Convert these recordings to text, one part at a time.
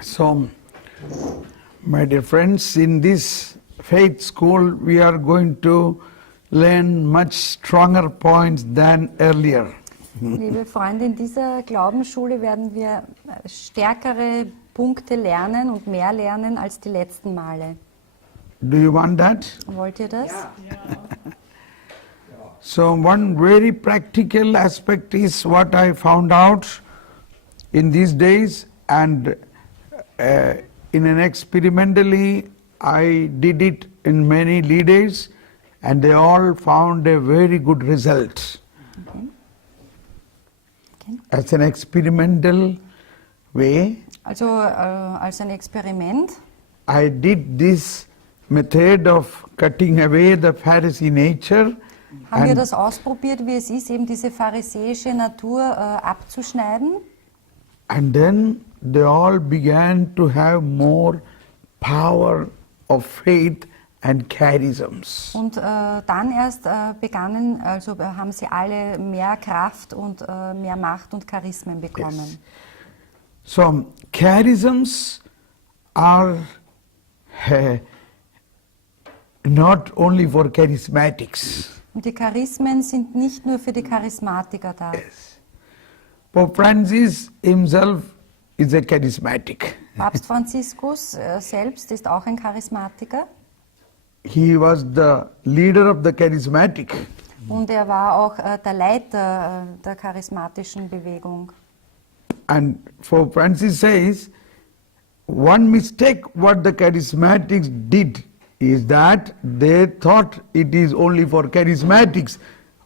So, my dear friends, in this faith school we are going to learn much stronger points than earlier. Liebe Freunde, in dieser Glaubensschule werden wir stärkere Punkte lernen und mehr lernen als die letzten Male. Do you want that? Wollt ihr das? So one very practical aspect is what I found out in these days, and in an experimentally I did it in many leaders and they all found a very good result. Okay. As an experimental way, Also als ein Experiment I did this method of cutting away the Pharisee nature haben wir and, das ausprobiert, wie es ist, eben diese pharisäische Natur abzuschneiden. and then they all began to have more power of faith and charisms. Und dann erst begannen, also haben sie alle mehr Kraft und mehr Macht und Charismen bekommen. Yes. So charisms are not only for charismatics. Und die Charismen sind nicht nur für die Charismatiker da. Yes. Pope Francis himself is a charismatic. Papst Franziskus selbst ist auch ein Charismatiker He was the leader of the charismatic. und er war auch der Leiter der charismatischen Bewegung. And Pope Francis says, one mistake what the charismatics did is that they thought it is only for charismatics.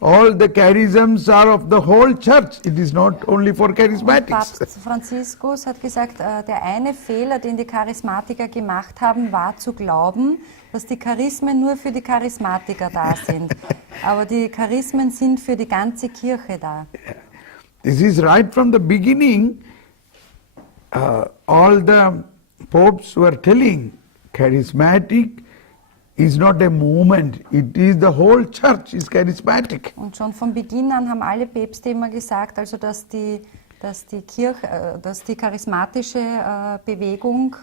All the charisms are of the whole church. It is not only for Und charismatics. Papst Franziskus hat gesagt, der eine Fehler, den die Charismatiker gemacht haben, war zu glauben, dass die Charismen nur für die Charismatiker da sind. Aber die Charismen sind für die ganze Kirche da. This is right from the beginning. All the popes were telling charismatic is not a movement. It is the whole church is charismatic. Und schon von Beginn an haben alle Päpste immer gesagt, also dass die Kirche, dass die charismatische Bewegung,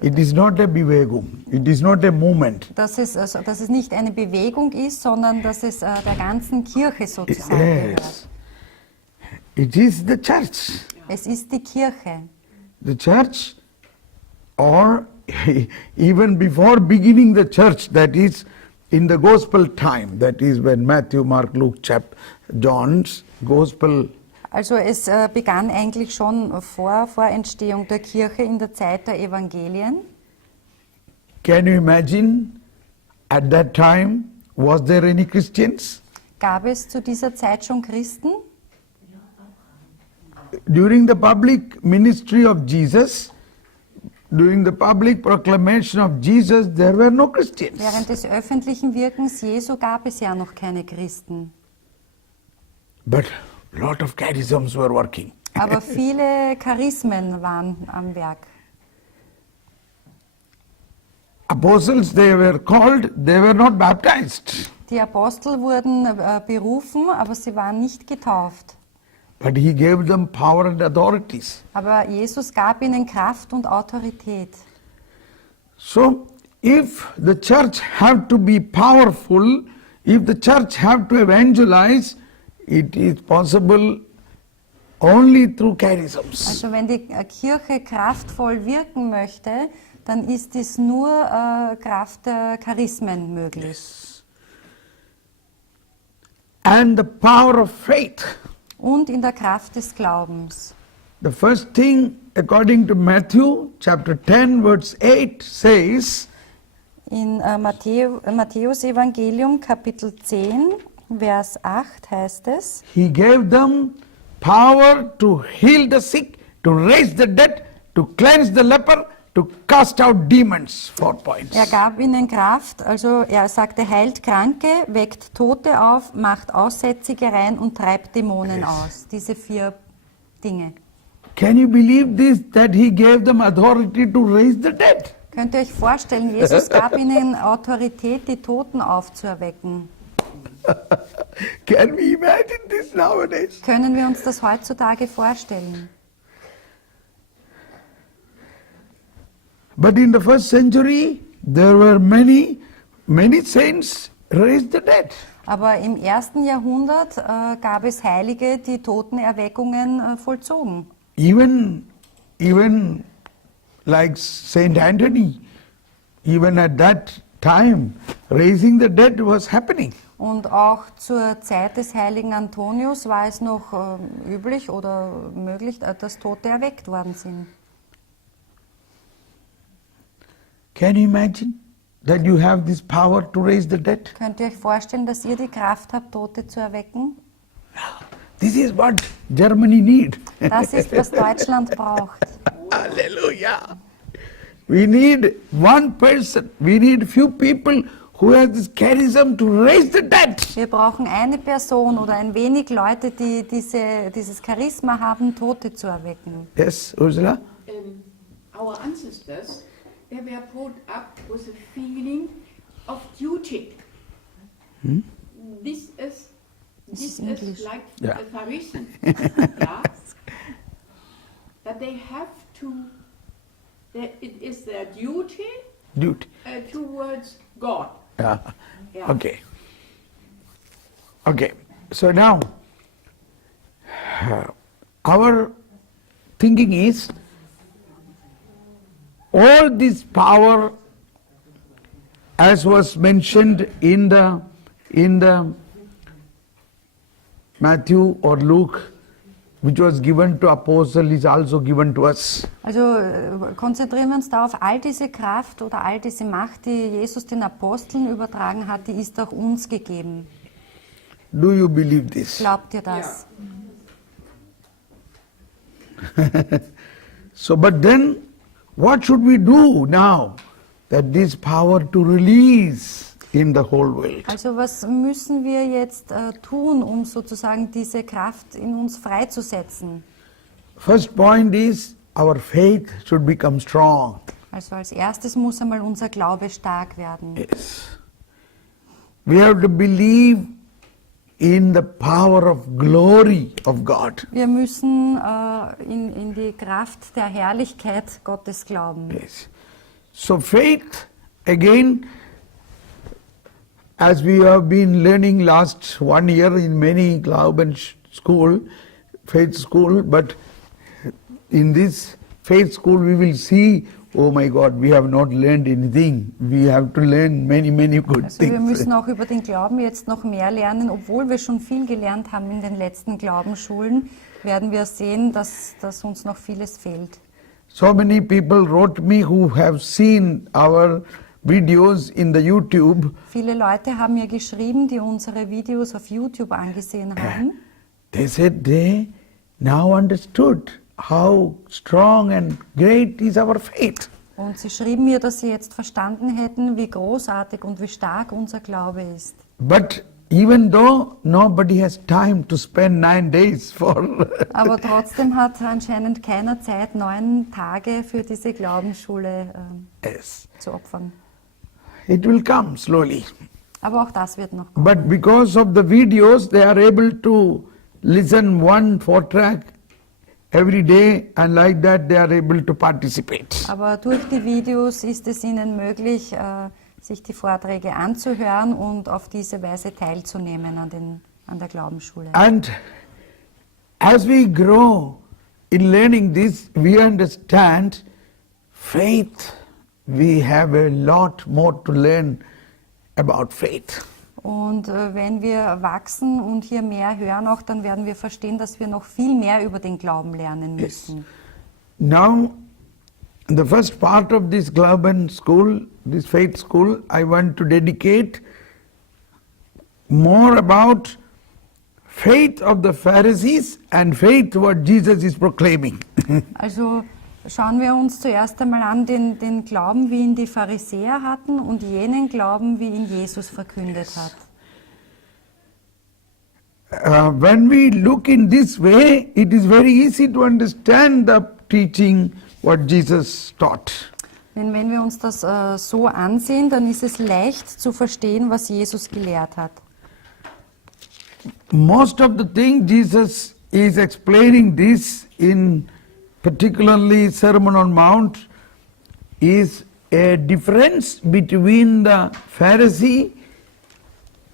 It is not a Bivegum. It is not a movement. dass es nicht eine Bewegung ist, sondern dass es der ganzen Kirche sozusagen gehört. Yes. It is the church. Es ist die Kirche. The church, or even before beginning the church, that is in the gospel time, that is when Matthew, Mark, Luke, John's gospel. Also es begann eigentlich schon vor Entstehung der Kirche in der Zeit der Evangelien. Can you imagine at that time, was there any Christians? Gab es zu dieser Zeit schon Christen? During the public ministry of Jesus, during the public proclamation of Jesus, there were no Christians. Während des öffentlichen Wirkens Jesu gab es ja noch keine Christen. But a lot of charisms were working. Aber viele Charismen waren am Werk. Apostles, they were called, they were not baptized. Die Apostel wurden berufen, aber sie waren nicht getauft. But he gave them power and authorities. Aber Jesus gab ihnen Kraft und Autorität. So, if the church have to be powerful, if the church have to evangelize, it is possible only through charisms. Also wenn die Kirche kraftvoll wirken möchte, dann ist es nur Kraft der Charismen möglich. And the power of faith. Und in der Kraft des Glaubens. The first thing, according to Matthew chapter 10 verse 8 says, In Matthäus Evangelium Kapitel 10, Vers 8 heißt es, he gave them power to heal the sick, to raise the dead, to cleanse the leper, to cast out demons. 4 points. er gab ihnen Kraft, also er sagte, heilt Kranke, weckt Tote auf, macht Aussätzige rein und treibt Dämonen aus. Diese 4 Dinge. Can you believe this, that he gave them authority to raise the dead? Könnt ihr euch vorstellen, Jesus gab ihnen Autorität, die Toten aufzuerwecken. Can we imagine this nowadays? Können wir uns das heutzutage vorstellen? But in the first century, there were many saints raised the dead. Aber im 1. Jahrhundert gab es Heilige, die Totenerweckungen vollzogen. Even like Saint Anthony, even at that time, raising the dead was happening. Und auch zur Zeit des heiligen Antonius war es noch üblich oder möglich, dass Tote erweckt worden sind. Can you imagine that you have this power to raise the dead? Könnt ihr euch vorstellen, dass ihr die Kraft habt, Tote zu erwecken? This is what Germany need. Das ist, was Deutschland braucht. Hallelujah. We need one person. We need few people who have this charism to raise the dead. Wir brauchen eine Person oder ein wenig Leute, die dieses Charisma haben, Tote zu erwecken. Yes, Ursula? Our ancestors, they were brought up with a feeling of duty. This is English. like Yeah. a Pharisee, yeah, that they have to. It is their duty Duty. towards God. Yeah. Yeah. Okay. Okay. So now, our thinking is all this power, as was mentioned in the Matthew or Luke, which was given to apostle, is also given to us. Also konzentrieren wir uns darauf, all diese Kraft oder all diese Macht, die Jesus den Aposteln übertragen hat, die ist auch uns gegeben. Do you believe this? Glaubt ihr das? So, but then, what should we do now that this power to release in the whole world? Also was müssen wir jetzt tun, um sozusagen diese Kraft in uns freizusetzen? First point is our faith should become strong. Also als erstes muss einmal unser Glaube stark werden. Yes. We have to believe in the power of glory of God. Wir müssen in die Kraft der Herrlichkeit Gottes glauben. Yes. So faith, again, as we have been learning last 1 year in many Glauben school, faith school, but in this faith school we will see, oh my God, we have not learned anything. We have to learn many good Also wir things. müssen auch über den Glauben jetzt noch mehr lernen, obwohl wir schon viel gelernt haben in den letzten Glaubensschulen, werden wir sehen, dass uns noch vieles fehlt. So many people wrote me who have seen our videos in the YouTube. Viele Leute haben mir geschrieben, die unsere Videos auf YouTube angesehen haben. They said they now understood how strong and great is our faith. Und sie schrieben mir, dass sie jetzt verstanden hätten, wie großartig und wie stark unser Glaube ist. But even though nobody has time to spend 9 days for Aber trotzdem hat anscheinend keiner Zeit, 9 Tage für diese Glaubensschule yes, zu opfern. it will come slowly. Aber auch das wird noch kommen. But because of the videos, they are able to listen one Vortrag every day, and like that they are able to participate. Aber durch die Videos ist es ihnen möglich, sich die Vorträge anzuhören und auf diese Weise teilzunehmen an der Glaubensschule. And as we grow in learning this, we understand faith. We have a lot more to learn about faith. Und wenn wir wachsen und hier mehr hören auch, dann werden wir verstehen, dass wir noch viel mehr über den Glauben lernen müssen. Now, the first part of this Glauben school, this faith school, I want to dedicate more about faith of the Pharisees and faith what Jesus is proclaiming. Also schauen wir uns zuerst einmal an den Glauben, wie ihn die Pharisäer hatten und jenen Glauben, wie ihn Jesus verkündet hat. When we look in this way, it is very easy to understand the teaching what Jesus taught. Denn wenn wir uns das so ansehen, dann ist es leicht zu verstehen, was Jesus gelehrt hat. Most of the thing Jesus is explaining this in particularly Sermon on Mount is a difference between the Pharisee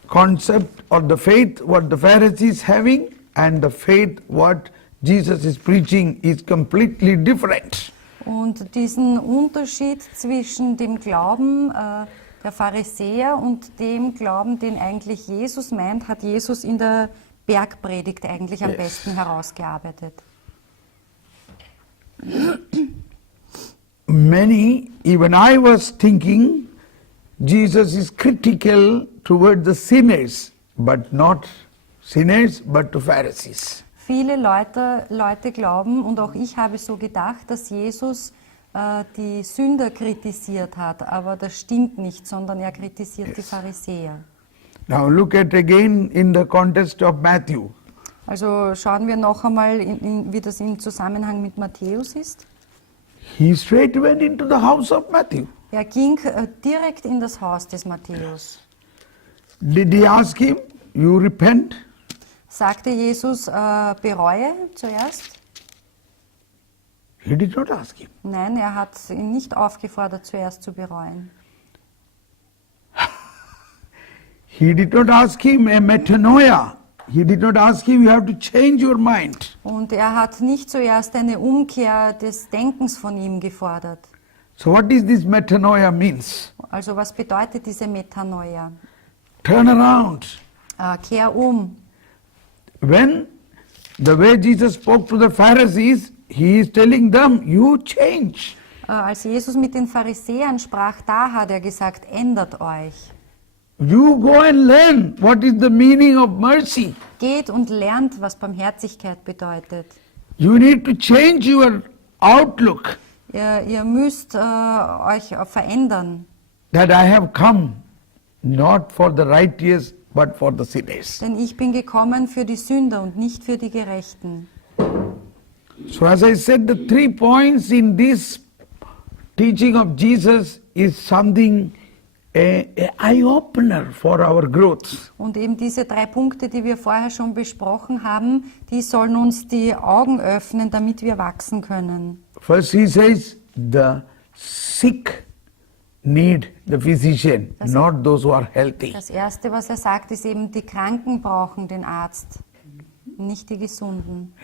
concept or the faith what the Pharisees having and the faith what Jesus is preaching is completely different. Und diesen Unterschied zwischen dem Glauben der Pharisäer und dem Glauben, den eigentlich Jesus meint, hat Jesus in der Bergpredigt eigentlich am besten herausgearbeitet. Many, even I was thinking, Jesus is critical toward the sinners, but not sinners, but to Pharisees. Viele Leute glauben, und auch ich habe so gedacht, dass Jesus die Sünder kritisiert hat, aber das stimmt nicht, sondern er kritisiert die Pharisäer. Now look at again in the context of Matthew. Also schauen wir noch einmal, wie das im Zusammenhang mit Matthäus ist. He straight went into the house of Matthew. Er ging direkt in das Haus des Matthäus. Did he ask him, you repent? Sagte Jesus, bereue zuerst? He did not ask him. Nein, er hat ihn nicht aufgefordert, zuerst zu bereuen. He did not ask him a metanoia. He did not ask him, you have to change your mind. Und er hat nicht zuerst eine Umkehr des Denkens von ihm gefordert. So what is this metanoia means? Also was bedeutet diese Metanoia? Turn around. Kehr um. When the way Jesus spoke to the Pharisees, he is telling them, you change. Als Jesus mit den Pharisäern sprach, da hat er gesagt, ändert euch. You go and learn what is the meaning of mercy. Geht und lernt, was Barmherzigkeit bedeutet. You need to change your outlook Ihr müsst euch verändern. that I have come not for the righteous but for the sinners. Denn ich bin gekommen für die Sünder und nicht für die Gerechten. So as I said, the 3 points in this teaching of Jesus is something, a eye-opener for our growth. Und eben diese 3 Punkte, die wir vorher schon besprochen haben, die sollen uns die Augen öffnen, damit wir wachsen können. First he says, the sick need the physician, not those who are healthy. Das Erste, was er sagt, ist eben, die Kranken brauchen den Arzt, nicht die Gesunden.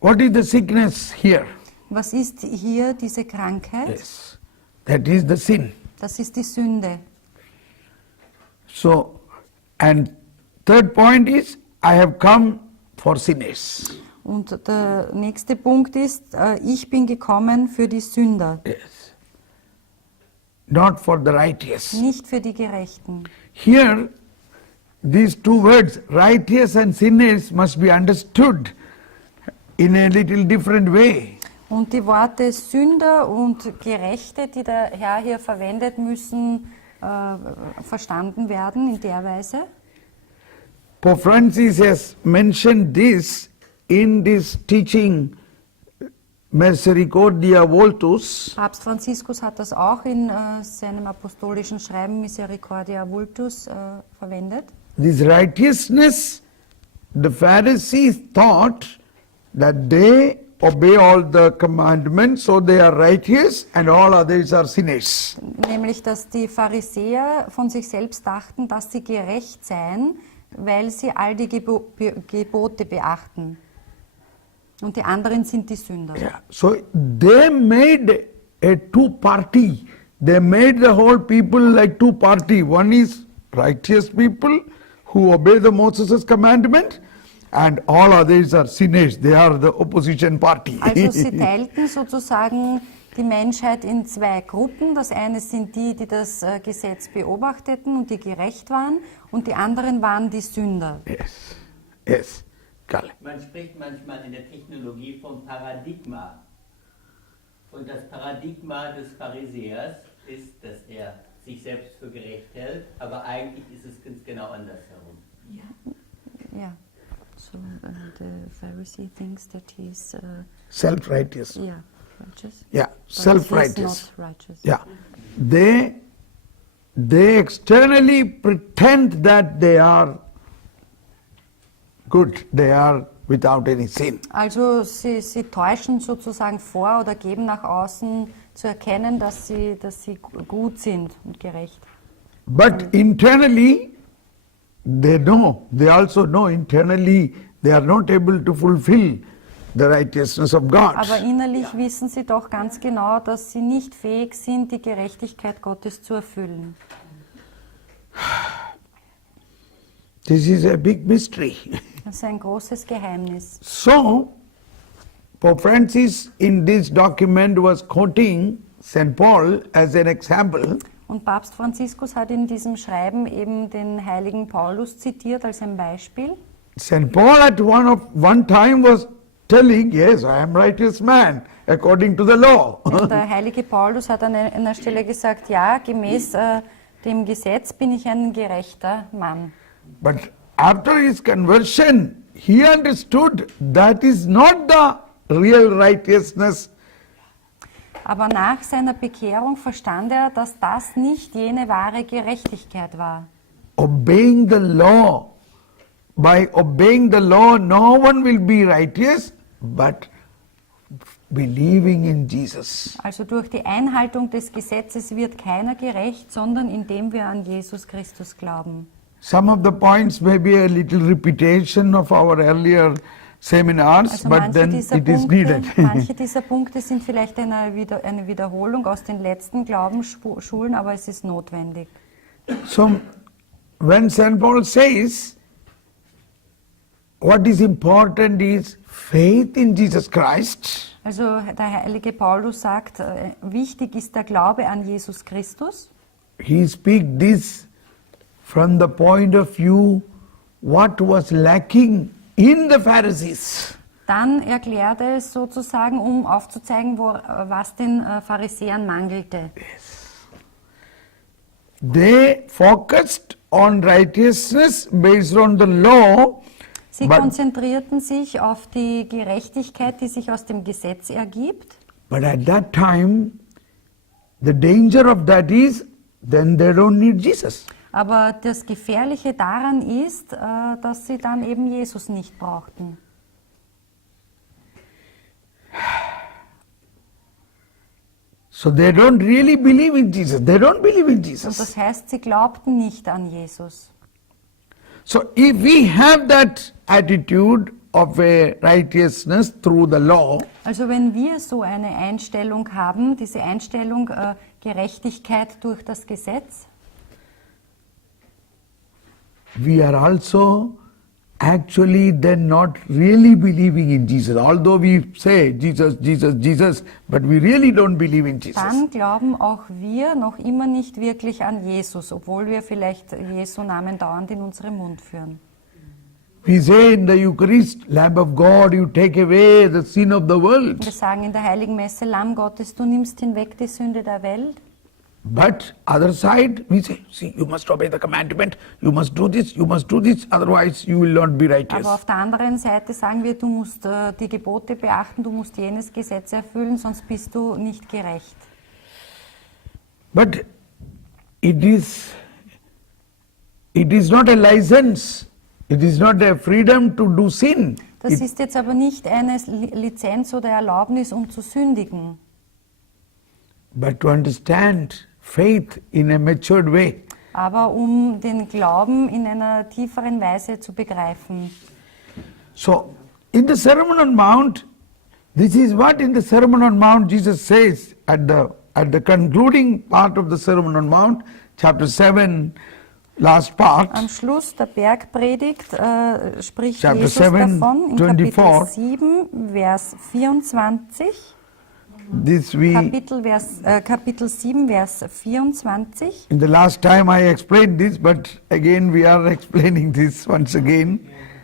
What is the sickness here? Was ist hier diese Krankheit? Yes, that is the sin. Das ist die Sünde. So, and third point is, I have come for sinners. Und der nächste Punkt ist, ich bin gekommen für die Sünder, Yes. Not for the righteous. nicht für die Gerechten. Here, these 2 words, righteous and sinners, must be understood in a little different way. Und die Worte Sünder und Gerechte, die der Herr hier verwendet, müssen verstanden werden in der Weise. Pope Francis has mentioned this in this teaching Misericordia Vultus. Papst Franziskus hat das auch in seinem apostolischen Schreiben Misericordia Vultus verwendet. This righteousness, the Pharisees thought that they obey all the commandments, so they are righteous and all others are sinners. Nämlich, dass die Pharisäer von sich selbst dachten, dass sie gerecht seien, weil sie all die Gebote beachten. Und die anderen sind die Sünder. Yeah. So they made a 2-party. They made the whole people like 2-party. One is righteous people who obey the Moses' commandment, and all others are sinners. They are the opposition party. Also sie teilten sozusagen die Menschheit in 2 Gruppen. Das eine sind die, die das Gesetz beobachteten und die gerecht waren, und die anderen waren die Sünder. Yes, yes. Kalle. Man spricht manchmal in der Technologie vom Paradigma. Und das Paradigma des Pharisäers ist, dass er sich selbst für gerecht hält, aber eigentlich ist es ganz genau andersherum. Ja. So the Pharisee thinks that he's Self-righteous. righteous. Yeah, But self-righteous. he's not righteous. Yeah. They externally pretend that they are good, they are without any sin. Also sie täuschen sozusagen vor oder geben nach außen zu erkennen, dass sie gut sind und gerecht. But internally, they also know internally they are not able to fulfill the righteousness of God. Aber innerlich wissen sie doch ganz genau, dass sie nicht fähig sind, die Gerechtigkeit Gottes zu erfüllen. This is a big mystery. Das ist ein großes Geheimnis. So, Pope Francis in this document was quoting St. Paul as an example. Und Papst Franziskus hat in diesem Schreiben eben den heiligen Paulus zitiert als ein Beispiel. St. Paul at one time was telling, yes, I am righteous man according to the law. Und der heilige Paulus hat an einer Stelle gesagt, ja, gemäß dem Gesetz bin ich ein gerechter Mann. But after his conversion, he understood that is not the real righteousness. Aber nach seiner Bekehrung verstand er, dass das nicht jene wahre Gerechtigkeit war. Obeying the law. By obeying the law, no one will be righteous, but believing in Jesus. Also durch die Einhaltung des Gesetzes wird keiner gerecht, sondern indem wir an Jesus Christus glauben. Some of the points may be a little repetition of our earlier seminars, Also but then it is needed. manche dieser Punkte sind vielleicht eine Wiederholung aus den letzten Glaubensschulen, aber es ist notwendig. So, when St. Paul says, what is important is faith in Jesus Christ, Also der heilige Paulus sagt, wichtig ist der Glaube an Jesus Christus. he speaks this from the point of view what was lacking in the Pharisees. Dann erklärt er es sozusagen, um aufzuzeigen, was den Pharisäern mangelte. They focused on righteousness based on the law, Sie but, konzentrierten sich auf die Gerechtigkeit, die sich aus dem Gesetz ergibt. but at that time, the danger of that is, then they don't need Jesus. Aber das Gefährliche daran ist, dass sie dann eben Jesus nicht brauchten. So they don't really believe in Jesus. They don't believe in Und Jesus. das heißt, sie glaubten nicht an Jesus. So if we have that attitude of a righteousness through the law, Also wenn wir so eine Einstellung haben, diese Einstellung Gerechtigkeit durch das Gesetz, we are also actually then not really believing in Jesus. Although we say Jesus, Jesus, Jesus, but we really don't believe in Jesus. dann glauben auch wir noch immer nicht wirklich an Jesus, obwohl wir vielleicht Jesu Namen dauernd in unserem Mund führen. We say in the Eucharist, Lamb of God, you take away the sin of the Wir world. sagen in der Heiligen Messe, Lamm Gottes, du nimmst hinweg die Sünde der Welt. But other side, we say, see, you must obey the commandment, you must do this, otherwise you will not be righteous. Aber auf der anderen Seite sagen wir, du musst die Gebote beachten, du musst jenes Gesetz erfüllen, sonst bist du nicht gerecht. But it is not a license, it is not a freedom to do sin. Das ist jetzt aber nicht eine Lizenz oder Erlaubnis, um zu sündigen, But to understand faith in a matured way. aber um den Glauben in einer tieferen Weise zu begreifen. So, in the Sermon on Mount, this is what in the Sermon on Mount Jesus says at the concluding part of the Sermon on Mount, chapter 7, last part. Am Schluss der Bergpredigt spricht Chapter Jesus 7, davon in 24. Kapitel 7, Vers 24. This we, Kapitel 7, Vers 24. in the last time I explained this, but again we are explaining this once again.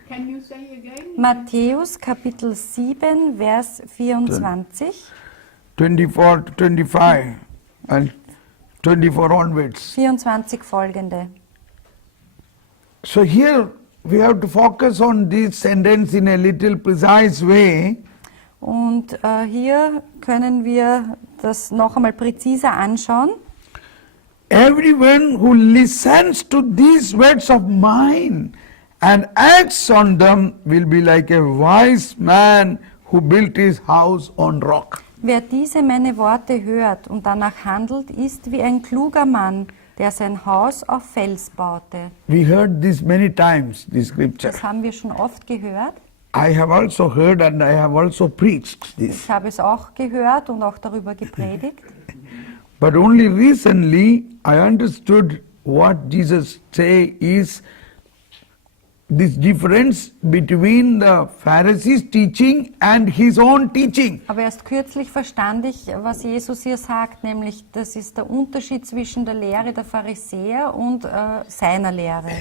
Can you say again? Matthäus Kapitel 7, Vers 24. 24 to 25 and 24 onwards. 24 folgende. So here we have to focus on this sentence in a little precise way. Und hier können wir das noch einmal präziser anschauen. Everyone who listens to these words of mine and acts on them will be like a wise man who built his house on rock. Wer diese meine Worte hört und danach handelt, ist wie ein kluger Mann, der sein Haus auf Fels baute. We heard this many times, this scripture. Das haben wir schon oft gehört. I have also heard and I have also preached this. Ich habe es auch gehört und auch darüber gepredigt. But only recently I understood what Jesus say is this difference between the Pharisees' teaching and his own teaching. Aber erst kürzlich verstand ich, was Jesus hier sagt, nämlich das ist der Unterschied zwischen der Lehre der Pharisäer und seiner Lehre.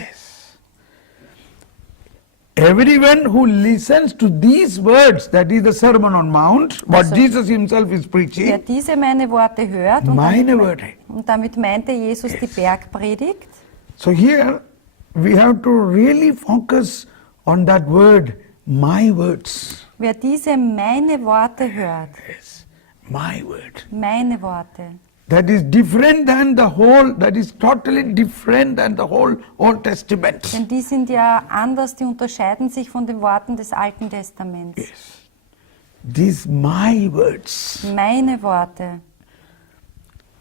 Everyone who listens to these words, that is the Sermon on Mount, what Also, Jesus himself is Wer preaching, diese meine Worte hört, meine Worte. und damit meinte Jesus die Bergpredigt, So here we have to really focus on that word, my words. wer diese meine Worte hört, Yes, my word. meine Worte, That is different than the whole, that is totally different than the whole Old Testament. denn die sind ja anders, die unterscheiden sich von den Worten des Alten Testaments. Yes. These my words. Meine Worte.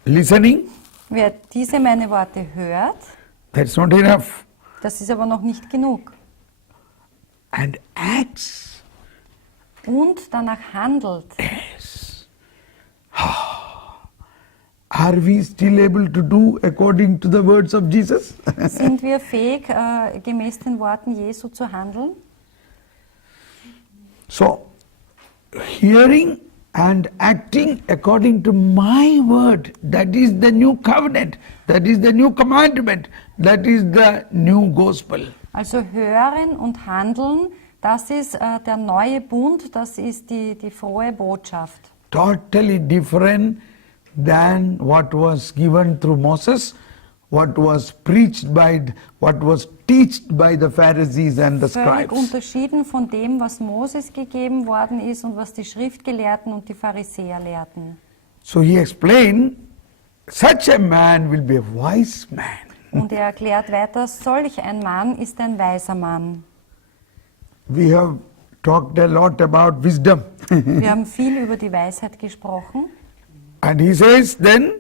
Listening, Wer diese meine Worte hört, that's not enough. das ist aber noch nicht genug. And acts. Und danach handelt. Are we still able to do according to the words of Jesus? Sind wir fähig, gemäß den Worten Jesu zu handeln? So, hearing and acting according to my word, that is the new covenant, that is the new commandment, that is the new gospel. Also hören und handeln, das ist der neue Bund, das ist die frohe Botschaft. Totally different than what was given through Moses, what was preached by, what was taught by the Pharisees and the Völlig scribes. unterschieden von dem, was Moses gegeben worden ist und was die Schriftgelehrten und die Pharisäer lehrten. So he explained, such a man will be a wise man. Und er erklärt weiter, solch ein Mann ist ein weiser Mann. We have talked a lot about wisdom. Wir haben viel über die Weisheit gesprochen. And he says, then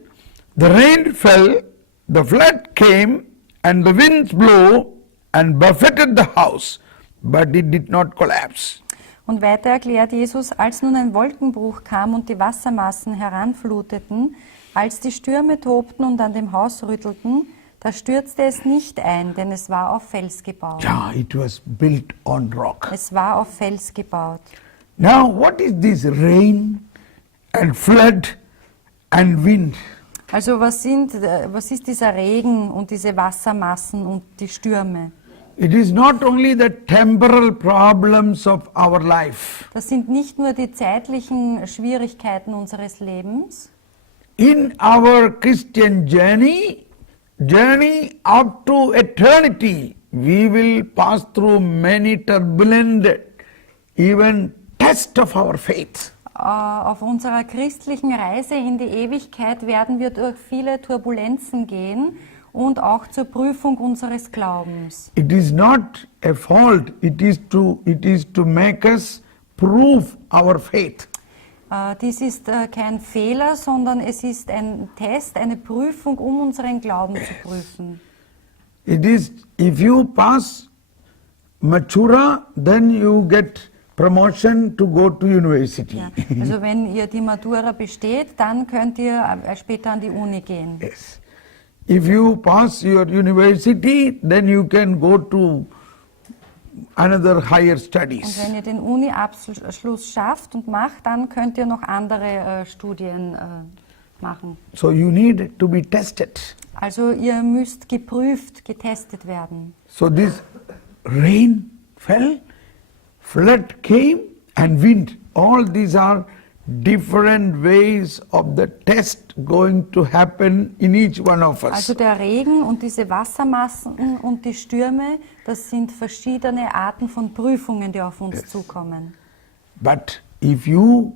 the rain fell, the flood came, and the winds blew and buffeted the house, but it did not collapse. Und weiter erklärt Jesus, als nun ein Wolkenbruch kam und die Wassermassen heranfluteten, als die Stürme tobten und an dem Haus rüttelten, da stürzte es nicht ein, denn es war auf Fels gebaut. Yeah, it was built on rock. Es war auf Fels gebaut. Now, what is this rain and flood and wind? Also was ist dieser Regen und diese Wassermassen und die Stürme? It is not only the temporal problems of our life. Das sind nicht nur die zeitlichen Schwierigkeiten unseres Lebens. In our Christian journey up to eternity, we will pass through many turbulent, even tests of our faith. Auf unserer christlichen Reise in die Ewigkeit werden wir durch viele Turbulenzen gehen und auch zur Prüfung unseres Glaubens. It is not a fault, it is to make us prove our faith. Dies ist kein Fehler, sondern es ist ein Test, eine Prüfung, um unseren Glauben zu prüfen. It is, if you pass Matura, then you get promotion to go to university. Ja, also wenn ihr die Matura besteht, dann könnt ihr später an die Uni gehen. Yes. If you pass your university, then you can go to another higher Und studies. wenn ihr den Uni-Abschluss schafft und macht, dann könnt ihr noch andere Studien machen. So you need to be tested. Also ihr müsst geprüft, getestet werden. So this rain fell, flood came, and wind. All these are different ways of the test going to happen in each one of us. Also der Regen und diese Wassermassen und die Stürme, das sind verschiedene Arten von Prüfungen, die auf uns zukommen. But if you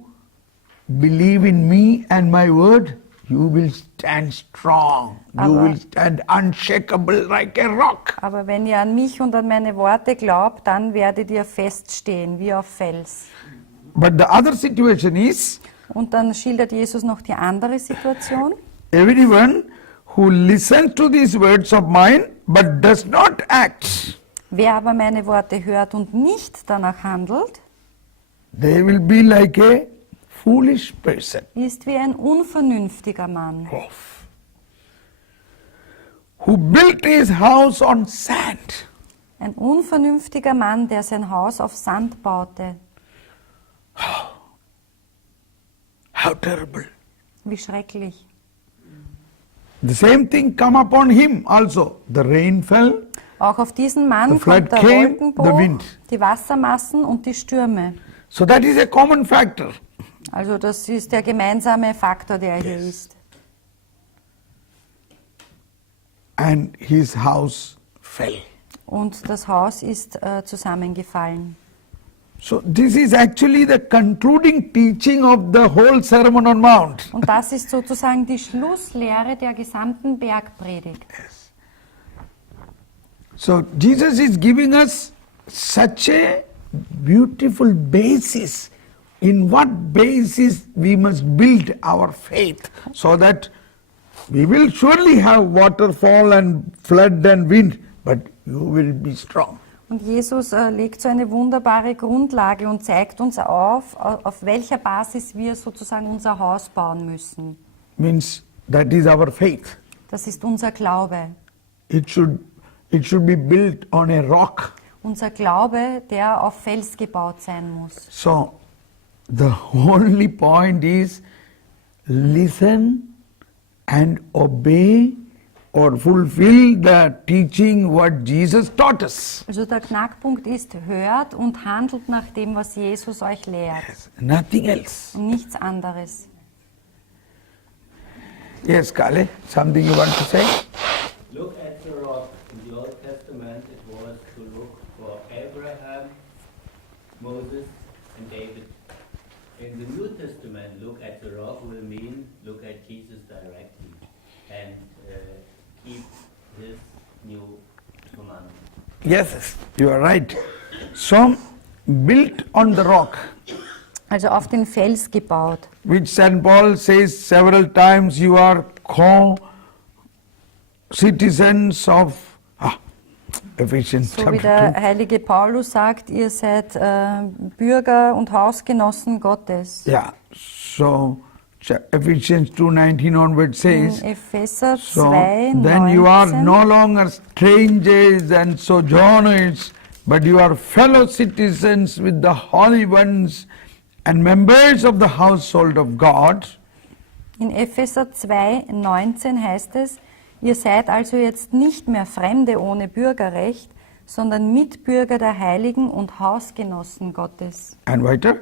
believe in me and my word, you will stand strong. You Aber- will stand unshakable like a rock. Aber wenn ihr an mich und an meine Worte glaubt, dann werdet ihr feststehen, wie auf Fels. But the other situation is, Und dann schildert Jesus noch die andere Situation. everyone who listens to these words of mine but does not act, Wer aber meine Worte hört und nicht danach handelt, they will be like a foolish person. ist wie ein unvernünftiger Mann, Who built his house on sand. ein unvernünftiger Mann, der sein Haus auf Sand baute. How terrible. Wie schrecklich. The same thing come upon him also. The rain fell, Auch auf diesen Mann The flood kommt der came, Wolkenbruch, the wind. die Wassermassen und die Stürme. so that is a common factor. Also das ist der gemeinsame Faktor, der hier ist. And his house fell. Und das Haus ist zusammengefallen. So this is actually the concluding teaching of the whole Sermon on Mount. Und das ist sozusagen die Schlusslehre der gesamten Bergpredigt. So Jesus is giving us such a beautiful basis. In what basis we must build our faith so that we will surely have waterfall and flood and wind, but you will be strong. Und Jesus legt so eine wunderbare Grundlage und zeigt uns auf welcher Basis wir sozusagen unser Haus bauen müssen. Means that is our faith. Das ist unser Glaube. It should be built on a rock. Unser Glaube, der auf Fels gebaut sein muss. So the only point is listen and obey or fulfill the teaching what Jesus taught us. Also der Knackpunkt ist, hört und handelt nach dem, was Jesus euch lehrt. Nothing else. Und nichts anderes. Yes, Kale, something you want to say? Look at the rock. In the Old Testament, it was to look for Abraham, Moses, and David. In the New Testament, look at the rock will mean look at Jesus directly and keep his new commandment. Yes, you are right. So, built on the rock, Also auf den Fels gebaut. which St. Paul says several times, you are co-citizens of Ephesians So wie chapter der heilige Paulus sagt, ihr seid Bürger und Hausgenossen Gottes. 2. Yeah, so Ephesians 2:19 onward says, In Epheser so 2, then you are 19. no longer strangers and sojourners, but you are fellow citizens with the holy ones and members of the household of God. In Epheser 2, 19 heißt es, ihr seid also jetzt nicht mehr Fremde ohne Bürgerrecht, sondern Mitbürger der Heiligen und Hausgenossen Gottes. And weiter,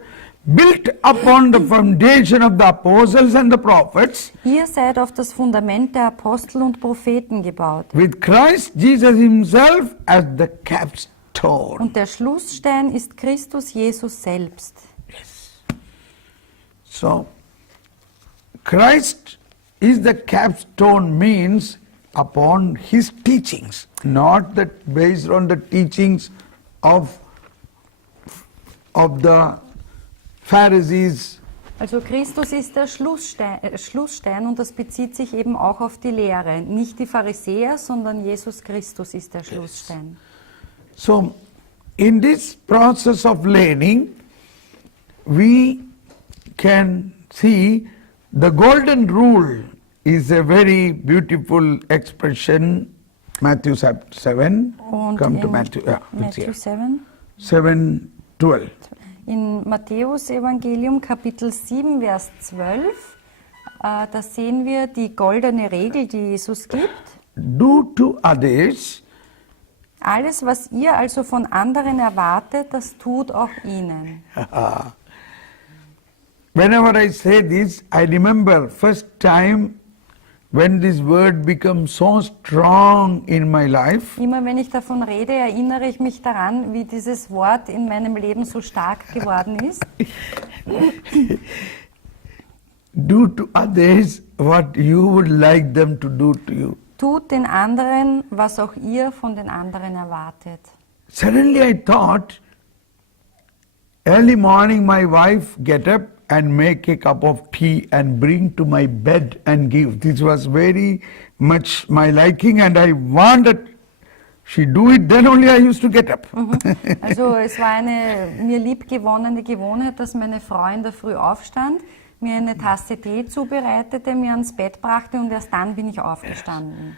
built upon the foundation of the apostles and the prophets, Ihr seid auf das Fundament der Apostel und Propheten gebaut. with Christ Jesus himself as the capstone. Und der Schlussstein ist Christus Jesus selbst. So, Christ is the capstone means upon his teachings, not that based on the teachings of the Pharisees. Also Christus ist der Schlussstein und das bezieht sich eben auch auf die Lehre. Nicht die Pharisäer, sondern Jesus Christus ist der Schlussstein. So, in this process of learning, we can see the golden rule is a very beautiful expression. Matthew 7. Und Come to in Matthew. Yeah, it's here. Matthew 7. 7:12. In Matthäus Evangelium Kapitel 7, Vers 12, da sehen wir die goldene Regel, die Jesus gibt. Do to others Alles, was ihr also von anderen erwartet, das tut auch ihnen. Whenever I say this, I remember first time when this word becomes so strong in my life. Immer wenn ich davon rede, erinnere ich mich daran, wie dieses Wort in meinem Leben so stark geworden ist. do to others what you would like them to do to you. Tut den anderen, was auch ihr von den anderen erwartet. Suddenly I thought, early morning my wife get up and make a cup of tea and bring to my bed and give. This was very much my liking and I wanted she do it, then only I used to get up. Also es war eine mir liebgewonnene Gewohnheit, dass meine Frau in der Früh aufstand, mir eine Tasse Tee zubereitete, mir ans Bett brachte und erst dann bin ich aufgestanden.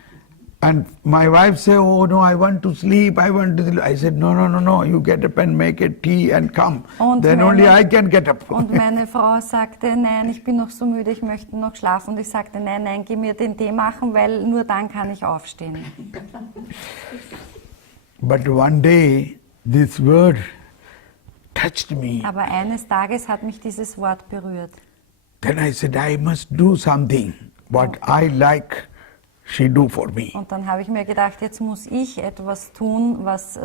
And my wife said, oh no, I want to sleep, I want to sleep. I said, no, you get up and make a tea and come. Und Then only I can get up. Und meine Frau sagte, nein, ich bin noch so müde, ich möchte noch schlafen. Und ich sagte, nein, geh mir den Tee machen, weil nur dann kann ich aufstehen. But one day, this word touched me. Aber eines Tages hat mich dieses Wort berührt. Then I said, I must do something what I like she do for me. Und dann habe ich mir gedacht, jetzt muss ich etwas tun, was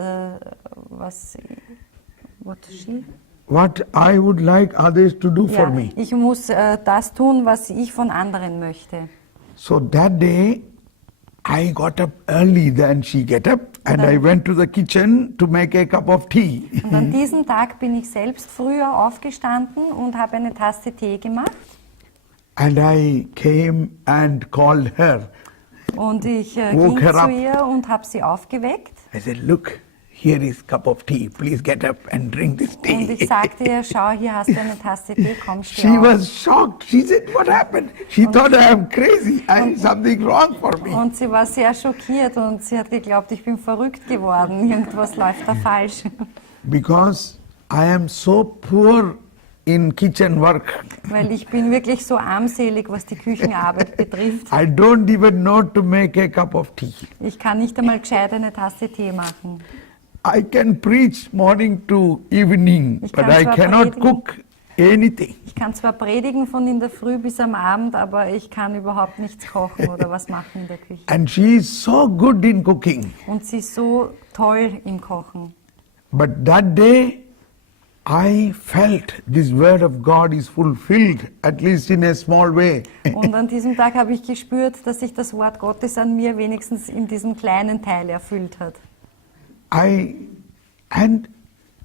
what she? What I would like others to do for Ja, me. ich muss das tun, was ich von anderen möchte. So that day, I got up early than she get up and I went to the kitchen to make a cup of tea. Und an diesem Tag bin ich selbst früher aufgestanden und habe eine Tasse Tee gemacht. And I came and called her. Und ich Woke ging her zu up. ihr und habe sie aufgeweckt. I said, look, here is cup of tea. Please get up and drink this Und ich tea. sagte ihr, schau, hier hast du eine Tasse Tee, komm, steh She auf. was shocked. She said, what happened? She thought I am crazy. Something wrong for me. Und sie war sehr schockiert und sie hat geglaubt, ich bin verrückt geworden. Irgendwas läuft da falsch. Because I am so poor in kitchen work. Weil ich bin wirklich so armselig, was die Küchenarbeit betrifft. I don't even know to make a cup of tea. Ich kann nicht einmal gescheit eine Tasse Tee machen. I can preach morning to evening, Ich but kann I zwar cannot predigen. cook anything. Ich kann zwar predigen von in der Früh bis am Abend, aber ich kann überhaupt nichts kochen oder was machen in der Küche. And she is so good in cooking. Und sie ist so toll im Kochen. But that day, I felt this word of God is fulfilled, at least in a small way. Und an diesem Tag habe ich gespürt, dass sich das Wort Gottes an mir wenigstens in diesem kleinen Teil erfüllt hat. And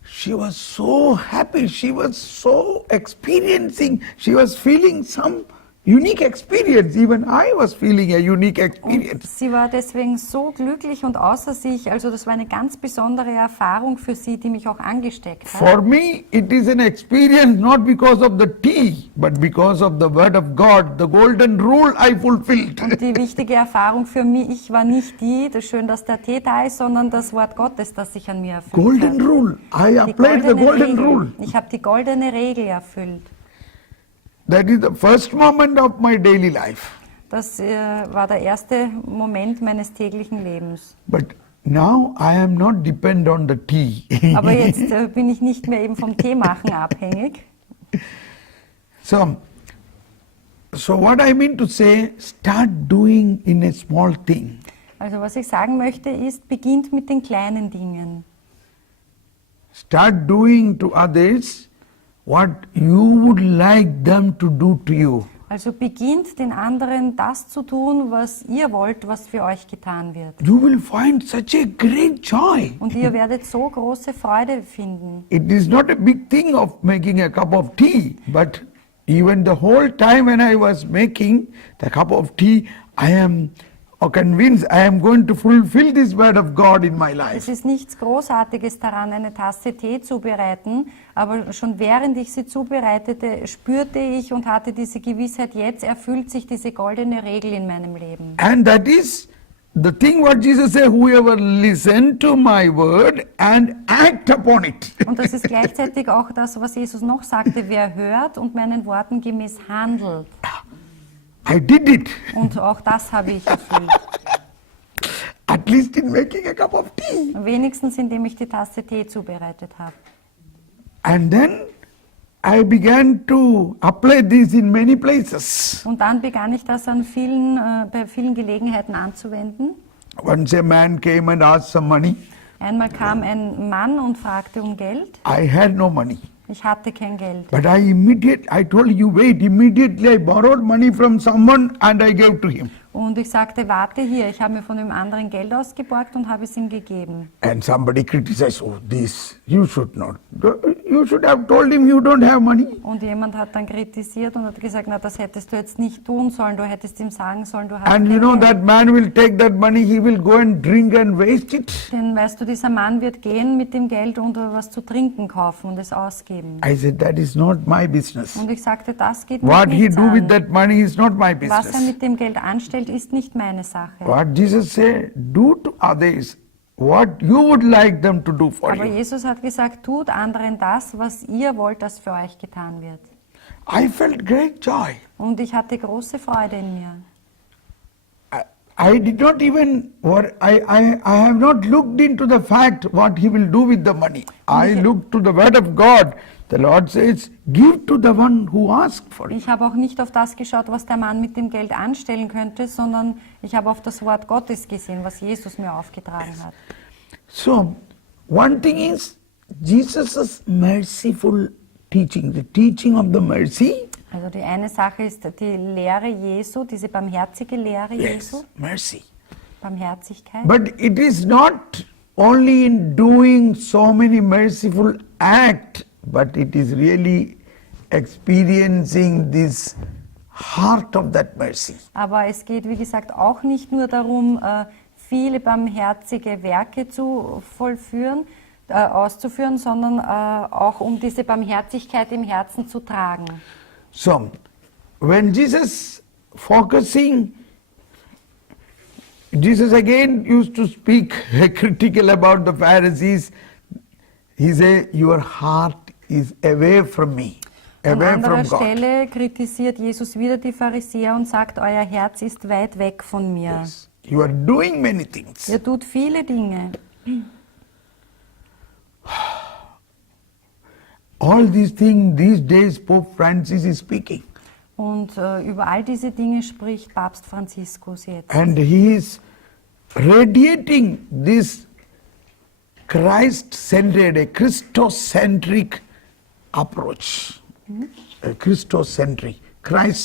she was so happy, she was so experiencing, she was feeling some unique experience. Even I was feeling a unique Und experience. sie war deswegen so glücklich und außer sich, also das war eine ganz besondere Erfahrung für sie, die mich auch angesteckt hat. For me, it is an experience not because of the tea, but because of the word of God, the golden rule I fulfilled. Und die wichtige Erfahrung für mich war nicht die, das schön, dass der Tee da ist, sondern das Wort Gottes, das sich an mir erfüllt Golden hat. rule. I Die applied the golden Regel. rule. Ich habe die goldene Regel erfüllt. That is the first moment of my daily life. Das war der erste Moment meines täglichen Lebens. But now I am not dependent on the tea. Aber jetzt bin ich nicht mehr eben vom Teemachen abhängig. So what I mean to say, start doing in a small thing. Also was ich sagen möchte ist, beginnt mit den kleinen Dingen. Start doing to others what you would like them to do to you. Also beginnt den anderen das zu tun, was ihr wollt, was für euch getan wird. You will find such a great joy. Und ihr werdet so große Freude finden. It is not a big thing of making a cup of tea, but even the whole time when I was making the cup of tea, I am convinced I am going to fulfill this word of God in my Es life. ist nichts Großartiges daran, eine Tasse Tee zubereiten, aber schon während ich sie zubereitete, spürte ich und hatte diese Gewissheit, jetzt erfüllt sich diese goldene Regel in meinem Leben. And that is the thing what Jesus said, whoever listen to my word and act upon it. Und das ist gleichzeitig auch das, was Jesus noch sagte, wer hört und meinen Worten gemäß handelt. I did it, Und auch das habe ich erfüllt. at least in making a cup of tea. Wenigstens indem ich die Tasse Tee zubereitet habe. And then I began to apply this in many places. Und dann begann ich das an bei vielen Gelegenheiten anzuwenden. Once a man came and asked some money. Einmal kam ein Mann und fragte um Geld. I had no money. Ich hatte kein Geld. But I told you, wait, immediately I borrowed money from someone and I gave to him. Und ich sagte, warte hier, ich habe mir von dem anderen Geld ausgeborgt und habe es ihm gegeben. And somebody criticized, oh, this, you should not. You should have told him you don't have money. Und jemand hat dann kritisiert und hat gesagt, na, das hättest du jetzt nicht tun sollen, du hättest ihm sagen sollen, du hast And kein you know, Geld. that man will take that money, he will go and drink and waste it. Denn weißt du, dieser Mann wird gehen mit dem Geld und was zu trinken kaufen und es ausgeben. I said, that is not my business. Und ich sagte, das geht mich What he nichts do with an. that money is not my Was er business. mit dem Geld anstellt, ist nicht meine Sache. What Jesus said, do to others what you would like them to do for Aber you. Jesus hat gesagt, tut anderen das, was ihr wollt, dass für euch getan wird. I felt great joy. Und ich hatte große Freude in mir. I did not even, I have not looked into the fact what he will do with the money. I looked to the word of God. The Lord says, give to the one who asked for it. Ich habe auch nicht auf das geschaut, was der Mann mit dem Geld anstellen könnte, sondern ich habe auf das Wort Gottes gesehen, was Jesus mir aufgetragen hat. So, one thing is, Jesus' merciful teaching, the teaching of the mercy. Also die eine Sache ist die Lehre Jesu, diese barmherzige Lehre Jesu, Yes, mercy. Barmherzigkeit. But it is not only in doing so many merciful acts, but it is really experiencing this heart of that mercy. Aber es geht, wie gesagt, auch nicht nur darum, viele barmherzige Werke zu vollführen, auszuführen, sondern auch um diese Barmherzigkeit im Herzen zu tragen. So, when Jesus again used to speak critical about the Pharisees. He said, your heart is away from me, An away anderer from God. Stelle kritisiert Jesus wieder die Pharisäer und sagt, euer Herz ist weit weg von mir. Yes. You are doing many things. Ihr tut viele Dinge. All these things, these days Pope Francis is speaking. Und über all diese Dinge spricht Papst Franziskus jetzt. And he is radiating this Christ-centered, a Christocentric approach. A Christocentric, Christ